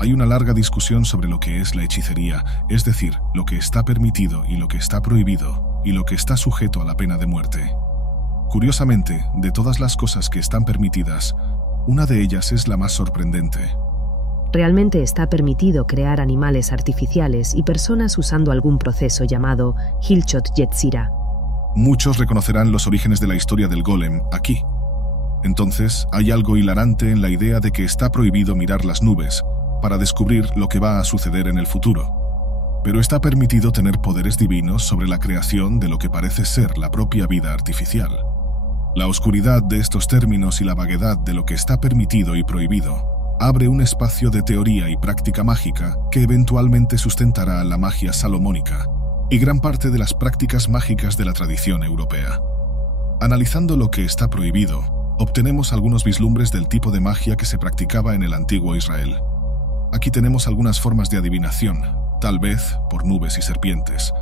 Hay una larga discusión sobre lo que es la hechicería, es decir, lo que está permitido y lo que está prohibido, y lo que está sujeto a la pena de muerte. Curiosamente, de todas las cosas que están permitidas, una de ellas es la más sorprendente. Realmente está permitido crear animales artificiales y personas usando algún proceso llamado Hilchot Yetzira. Muchos reconocerán los orígenes de la historia del golem aquí. Entonces, hay algo hilarante en la idea de que está prohibido mirar las nubes para descubrir lo que va a suceder en el futuro. Pero está permitido tener poderes divinos sobre la creación de lo que parece ser la propia vida artificial. La oscuridad de estos términos y la vaguedad de lo que está permitido y prohibido abre un espacio de teoría y práctica mágica que eventualmente sustentará la magia salomónica y gran parte de las prácticas mágicas de la tradición europea. Analizando lo que está prohibido, obtenemos algunos vislumbres del tipo de magia que se practicaba en el antiguo Israel. Aquí tenemos algunas formas de adivinación, tal vez por nubes y serpientes,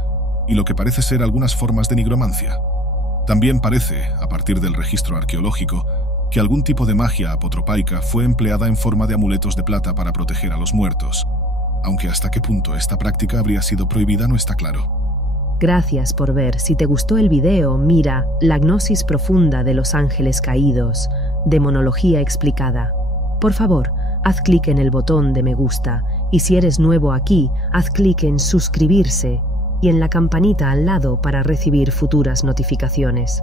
y lo que parece ser algunas formas de nigromancia. También parece, a partir del registro arqueológico, que algún tipo de magia apotropaica fue empleada en forma de amuletos de plata para proteger a los muertos, aunque hasta qué punto esta práctica habría sido prohibida no está claro. Gracias por ver. Si te gustó el video, mira La gnosis profunda de los ángeles caídos, Demonología explicada. Por favor, haz clic en el botón de me gusta, y si eres nuevo aquí, haz clic en suscribirse y en la campanita al lado para recibir futuras notificaciones.